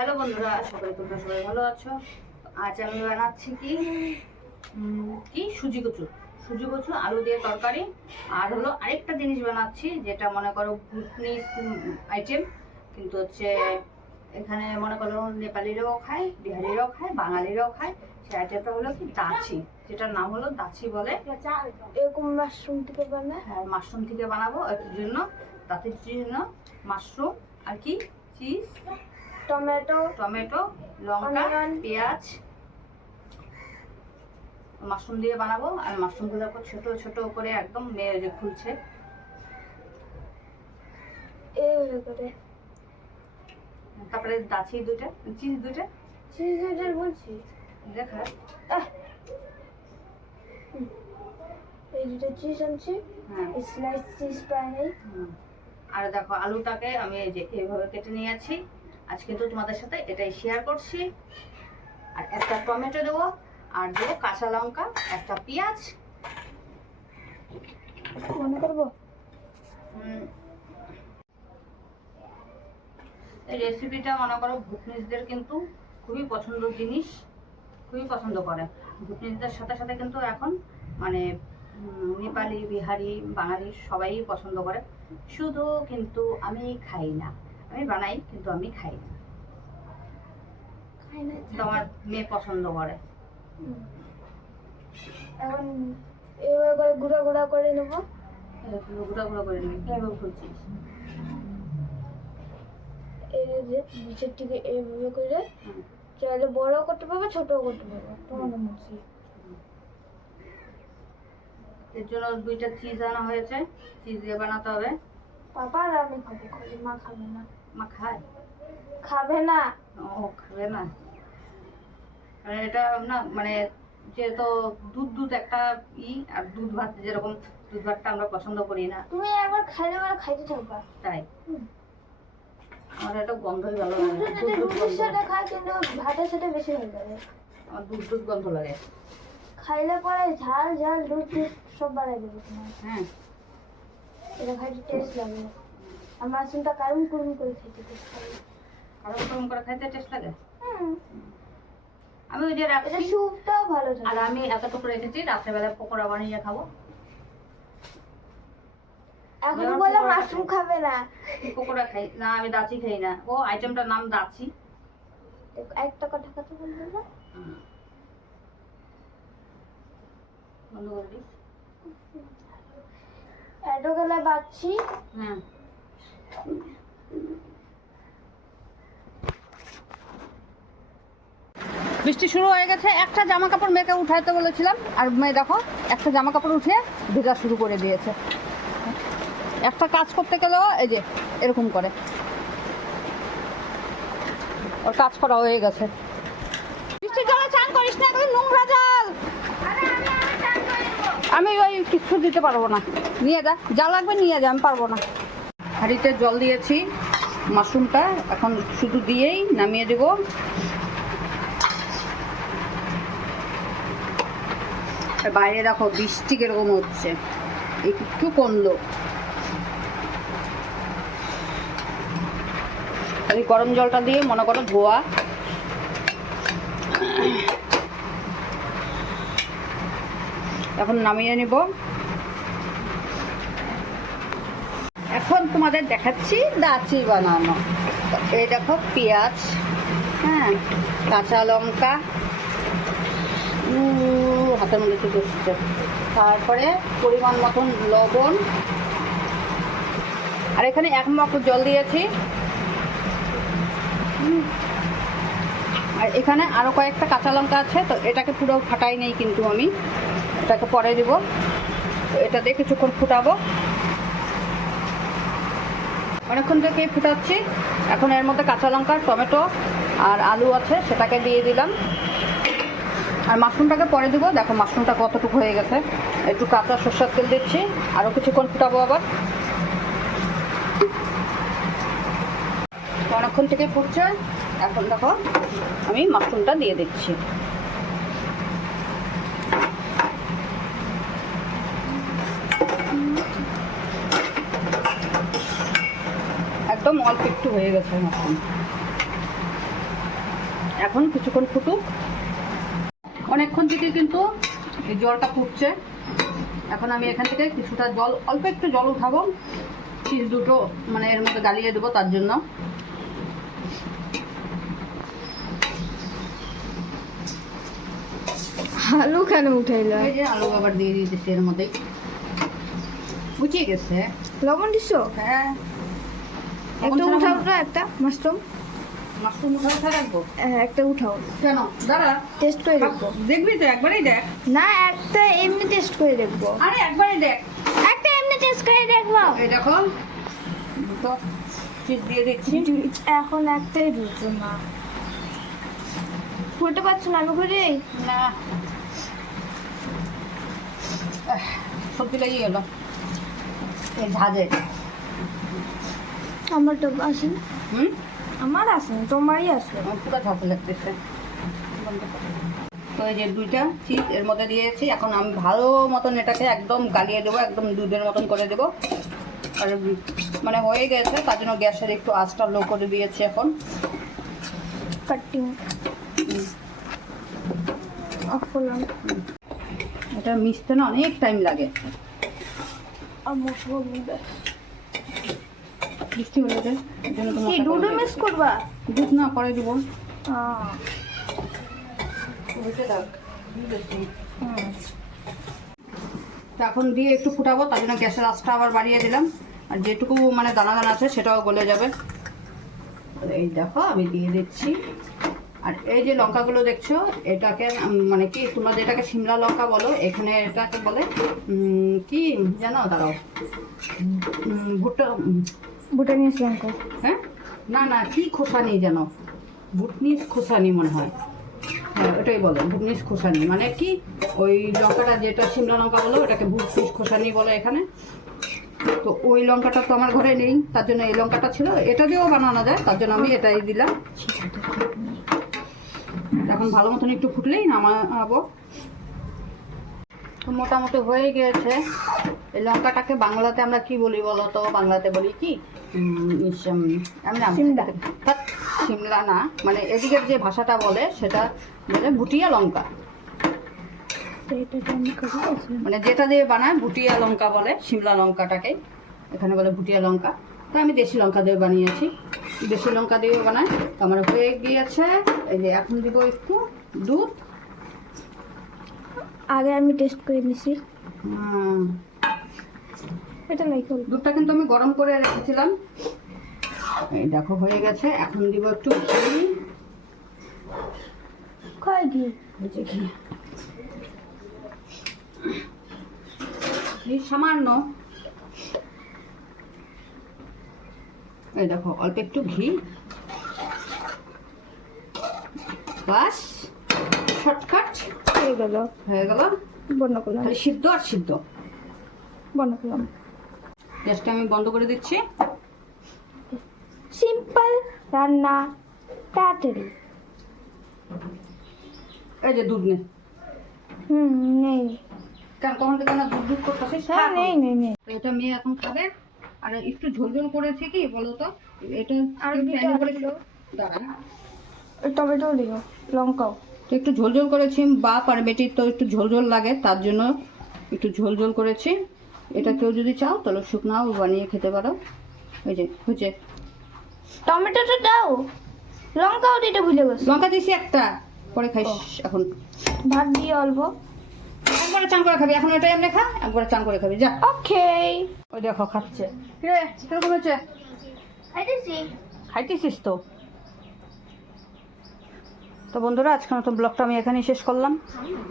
Hello বন্ধুরা, সবাই তোমরা সবাই ভালো আছো। আজ আমি বানাচ্ছি কি সুজি কচু আলু দিয়ে তরকারি। আর হলো আরেকটা জিনিস বানাচ্ছি, যেটা মনে করো ঘুগনির আইটেম, কিন্তু হচ্ছে এখানে মনে করো নেপালিরাও খায়, বিহারিরাও খায়, বাঙালিরাও খায়। সেই আইটেমটা হলো কি দাছি, যেটার নাম হলো দাছি বলে। এরকম মাশরুম থেকে বানায়। হ্যাঁ, মাশরুম থেকে বানাবো। এর জন্য দাতির জন্য মাশরুম আর কি চিজ, টমেটো, লঙ্কা, পেঁয়াজ, মাশরুম দিয়ে বানাবো। আর মাশরুমগুলো ছোট ছোট করে একদম মেয়ে খুলছে তারপরে দাছি দুটা, চিজ দুটা বলছি দেখা এই দুটো চিজ আনছি। হ্যাঁ, স্লাইস চিজ পাই নাই। আর দেখো আলুটাকে আমি এই যে এইভাবে কেটে নিয়েছি। আজ কিন্তু তোমাদের সাথে এটাই শেয়ার করছি। আর একটা টমেটো দেবো, আর দেবো কাঁচা লঙ্কা, একটা পেঁয়াজ। মনে করবো এই রেসিপিটা মনে করো ভুটনিসদের কিন্তু খুবই পছন্দের জিনিস, খুবই পছন্দ করে। ভুটনিসদের সাথে সাথে কিন্তু এখন মানে নেপালি, বিহারি, বাঙালি সবাই পছন্দ করে। শুধু কিন্তু আমি খাই না, আমি বানাই কিন্তু আমি খাই না। তো আমার মেয়ে পছন্দ করে। এখন এভাবে করে গুঁড়া গুঁড়া করে নেবো। গুঁড়া গুঁড়া করে নিবি, কীভাবে খুলছিস? এই যে নিচের দিকে এইভাবে করে চাইলে বড় করতে পারবে, ছোটও করতে পারবে, তোমার মর্জি। এর জন্য দুইটা চিজ আনা হয়েছে, চিজ দিয়ে বানাতে হবে। পাপা আর আমি খাবো, খালি মা খাবে না। মা খায়? খাবে না। ও খাবে না, মানে এটা না, মানে যেহেতু দুধ একটা আর দুধ ভাত, যেরকম দুধ ভাতটা আমরা পছন্দ করি না। তুমি একবার খাইলে মানে খাইতে থাকবা। তাই আমার এটা গন্ধই ভালো লাগে। দুধের সাথে খাই, কিন্তু ভাতের সাথে বেশি ভালো লাগে। আমার দুধ গন্ধ লাগে। খাইলে পরে ঝাল ঝাল দুধ সব বাড়াই দেবে তোমার। হ্যাঁ, এটা খাইতে টেস্ট লাগে। আর মাশরুমটা কারুম কুরুম করে খেতে টেস্ট লাগে। কারণ করে খাইতে টেস্ট লাগে। আমি ওই যে এটা স্যুপটাও ভালো থাকে। আর আমি এতটুকু রেখেছি, রাত্রেবেলা পকোড়া বানিয়ে খাবো। এখন বলে মাশরুম খাবে না। পকোড়া খাই না, আমি দাচি খাই না। ও আইটেমটার নাম দাচি। একটা কথা বলবো না, বন্ধ করে দিস। এটো গেলে বাচ্চি। হ্যাঁ, বৃষ্টি শুরু হয়ে গেছে। একটা জামা কাপড় মেয়েকে উঠাইতে বলেছিলাম, আর মেয়ে দেখো একটা জামা কাপড় উঠে ভেজা শুরু করে দিয়েছে। একটা কাজ করতে গেলেও এই যে এরকম করে, ওর কাজ করা হয়ে গেছে। বৃষ্টির জলে চান করিস না, এগুলো নোংরা জল। আমি ওই কিছু দিতে পারবো না, নিয়ে যা লাগবে নিয়ে যা, আমি পারবো না। হাঁড়িতে জল দিয়েছি, মাশরুমটা এখন শুধু দিয়েই নামিয়ে দেব। বাইরে দেখো বৃষ্টি কিরকম হচ্ছে, একটু কমলো। এই গরম জলটা দিয়ে মনে করো ধোয়া। এখন নামিয়ে নিব। এখন তোমাদের দেখাচ্ছি দাচি বানানো। এই দেখো পেঁয়াজ, হ্যাঁ, কাঁচা লঙ্কা, হাতের মধ্যে একটু বসছে, তারপরে পরিমাণ মতন লবণ, আর এখানে 1 মগ জল দিয়েছি। আর এখানে আরও কয়েকটা কাঁচা লঙ্কা আছে, তো এটাকে পুরো ফাটাই নেই কিন্তু আমি, এটাকে পরে দিব। তো এটা দিয়ে কিছুক্ষণ ফুটাবো, অনেকক্ষণ থেকে ফুটাচ্ছি। এখন এর মধ্যে কাঁচা লঙ্কা, টমেটো আর আলু আছে, সেটাকে দিয়ে দিলাম। আর মাশরুমটাকে পরে দিব। দেখো মাশরুমটা কতটুকু হয়ে গেছে। একটু কাঁচা সরষের তেল দিচ্ছি, আরও কিছুক্ষণ ফুটাবো আবার। অনেকক্ষণ থেকে ফুটছে, এখন দেখো আমি মাশরুমটা দিয়ে দিচ্ছি। একদম অল্প একটু হয়ে গেছে মাশরুম। এখন কিছুক্ষণ ফুটুক। অনেকক্ষণ থেকে কিন্তু এই জলটা ফুটছে। এখন আমি এখান থেকে কিছুটা জল, অল্প একটু জল উঠাবো, চিজ দুটো মানে এর মধ্যে গালিয়ে দেবো তার জন্য। আলু কেন উঠাইল? এই যে আলু আবার দিয়ে দিতেছি এর মধ্যে, বুঝিয়ে গেছে। লবণ দিছো? হ্যাঁ, একটা উঠাও তো, একটা মাশরুম। মাশরুম উঠে রাখবো? একটা উঠাও। কেন? দাঁড়া, টেস্ট করে দেখবো। দেখবি তো, একবারেই দেখ। না, একটা এমনি টেস্ট করে দেখবো। আরে একবারেই দেখ। একটা এমনি টেস্ট করে দেখবো। এই দেখো, দুটো চিজ দিয়ে দিচ্ছি। এখন একটাই দিচ্ছ না, ফুটে পাচ্ছ না। আমি করে না, সবজি লাগিয়ে গেল এই ঝাঁঝে। আমারটা আসেন, হুম, আমার আসেন, তোমারই আসে। আমার পুরো ঝাঁঝে লাগতেছে। তো এই যে দুইটা চিজ এর মধ্যে দিয়েছি। এখন আমি ভালো মতন এটাকে একদম গালিয়ে দেবো, একদম দুধের মতন করে দেবো। আর মানে হয়ে গেছে, তার জন্য গ্যাসের একটু আঁচটা লো করে দিয়েছি এখন। কাটিং অফ করলাম। এটা মিশতে না অনেক টাইম লাগে। আর মশলা দিবে বৃষ্টি হয়ে যায়, এর জন্য তো কি মশলা দুধ করে মিক্স করবা? দিই। দুধ না, পরে দিব। হইতে থাক, বুঝেছি। তো এখন দিয়ে একটু ফুটাবো, তার জন্য গ্যাসের আঁচটা আবার বাড়িয়ে দিলাম। আর যেটুকু মানে দানা দানা আছে সেটাও গলে যাবে। এই দেখো আমি দিয়ে দিচ্ছি। আর এই যে লঙ্কাগুলো দেখছো, এটাকে মানে কি তোমরা যেটাকে সিমলা লঙ্কা বলো, এখানে এটাকে বলে কি জানো? দাঁড়াও, ভুট্টা, ভুটানিস লঙ্কা। হ্যাঁ, না না, কি খোসানি যেন, ভুটনিস খোসানি মনে হয়। হ্যাঁ, ওটাই বলে ভুটনিস খোসানি। মানে কি ওই লঙ্কাটা যেটা সিমলা লঙ্কা বলো, ওটাকে ভুটনিস খোসানি বলে এখানে। তো ওই লঙ্কাটা তো আমার ঘরে নেই, তার জন্য এই লঙ্কাটা ছিল। এটা দিয়েও বানানো যায়, তার জন্য আমি এটাই দিলাম। এখন ভালো মতন একটু ফুটলেই নামাবো। তো মোটামুটি হয়ে গিয়েছে। এই লঙ্কাটাকে বাংলাতে আমরা কি বলি বলো তো? বাংলাতে বলি কি সিমলা না, মানে এদিকের যে ভাষাটা বলে সেটা বলে ভুটিয়া লঙ্কা। মানে যেটা দিয়ে বানায় ভুটিয়া লঙ্কা বলে, সিমলা লঙ্কাটাকে এখানে বলে ভুটিয়া লঙ্কা। তো আমি দেশি লঙ্কা দিয়ে বানিয়েছি, দেশি লঙ্কা দিয়েও বানাই। আমার হয়ে গিয়েছে। এই যে এখন দিব একটু দুধ। আগে আমি টেস্ট করে নিছি। এটা নাই করব। দুধটা কিন্তু আমি গরম করে রেখেছিলাম। এই দেখো হয়ে গেছে। এখন দিব একটু ঘি। কয় ঘি? ঘি, ঘি সামান্য। এই দেখো অল্প একটু ঘি, বাস, শর্টকাট হয়ে গেল। হয়ে গেল। বন্ধ করলাম, খালি সিদ্ধ আর সিদ্ধ। বন্ধ করলাম। গ্যাসটা আমি বন্ধ করে দিচ্ছি। সিম্পল রান্না, তাড়াতাড়ি। এই যে দুধ নে। নেই। কেন তখন থেকে না দুধ দুধ করতেছিস? হ্যাঁ, নেই নেই নেই। এটা মেয়ে এখন খাবে। আর একটু ঝোল ঝোল করেছে কি বলো তো? এটা আর একটু দুটো প্যানে আর করে দিলো। দাঁড়া, টমেটো দিও, লঙ্কাও। তো একটু ঝোল ঝোল করেছি। বাপ আর বেটির তো একটু ঝোল ঝোল লাগে, তার জন্য একটু ঝোল ঝোল করেছি। এটা কেউ যদি চাও তাহলে শুকনাও বানিয়ে খেতে পারো। ওই যে হয়েছে। টমেটোটা দাও, লঙ্কাও দিতে ভুলে গেছি। লঙ্কা দিয়েছি একটা, পরে খাইস। এখন ভাত দিয়ে অল্প। একবারে চান করে খাবি, এখন এটাই এমনি খা, একবারে চান করে খাবি যা। ওকে। ওই দেখো খাচ্ছে। রে কিরকম হয়েছে? খাইতেছি। খাইতেছিস তো? তো বন্ধুরা, আজকের মতো ব্লগটা আমি এখানেই শেষ করলাম।